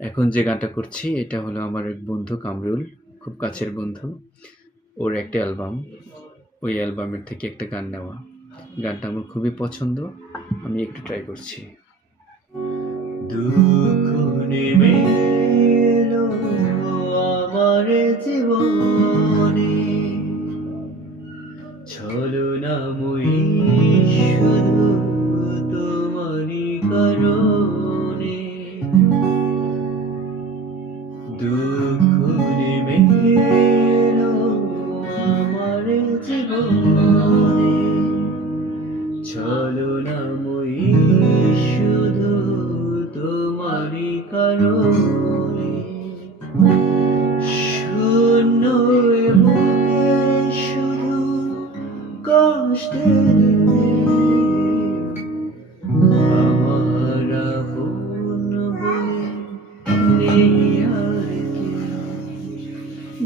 এখন যে গানটা করছি, এটা হলো আমার এক বন্ধু কামরুল, খুব কাছের বন্ধু। ওর একটা অ্যালবাম, ওই অ্যালবামের থেকে একটা গান নেওয়া। গানটা আমার খুবই পছন্দ, আমি একটু ট্রাই করছি। আমার জীবনে ছলনাময়ী শুধু তোমারই কারণে। ছলনাময়ী শুধু তোমারই কারণে। শূন্য বুকে শুধু কষ্টের বলে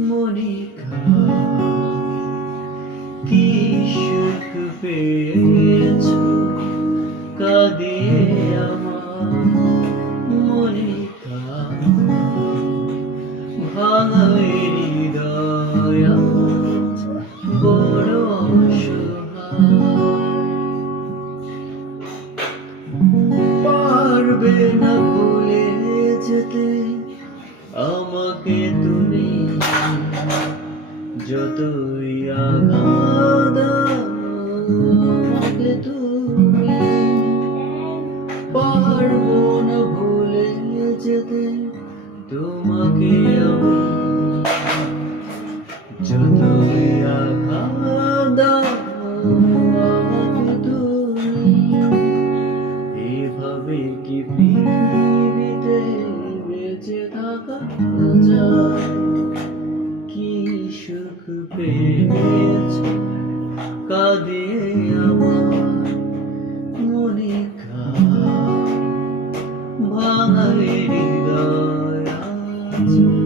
মনিকা কি সুখ পেয়েছ বড় পারবে না ভুলে যেতে আমাকে তুমি যতই আমাকে তুমি। পারব না ভুলে যেতে তোমাকে আমি Christ.